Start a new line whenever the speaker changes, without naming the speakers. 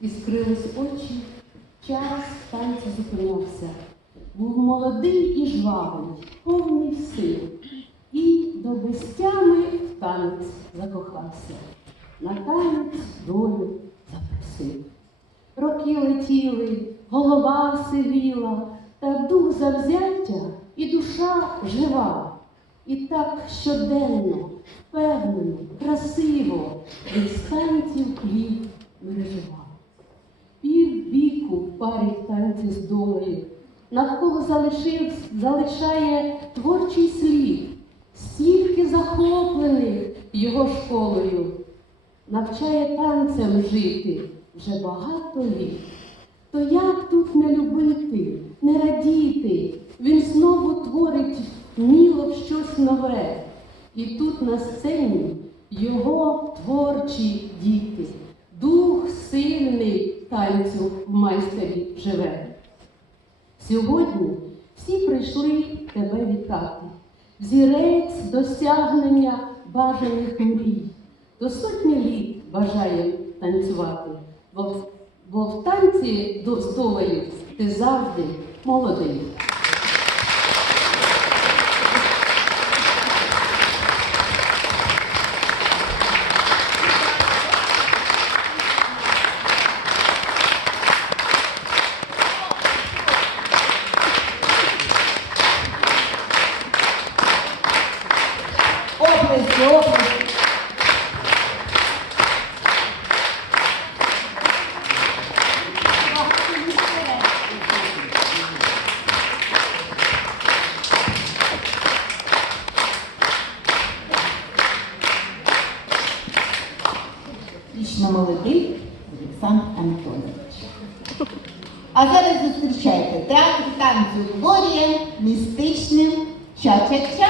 і скрились очі, час танцю зупинявся. Був молодий і жвавий, повний сил, і до безтями в танець закохався. На танець долю запросив. Роки летіли, голова сивіла, та дух завзяття і душа жива. І так щоденно, впевнено, красиво він станців плів мережива. Парі танці з долею, навколо залишив, залишає творчий слід, стільки захоплених його школою, навчає танцем жити вже багато літ. То як тут не любити, не радіти? Він знову творить вміло щось нове. І тут на сцені його творчі діти. Дух сильний танцю в майстері живе. Сьогодні всі прийшли тебе вітати. Взірець досягнення бажаних мрій. До сотні літ бажає танцювати, бо, в танці до з ти завжди молодий.
Вічно молодий Олександр Антонович. А зараз зустрічайте театр танцю Глорія містичним Ча-ча-ча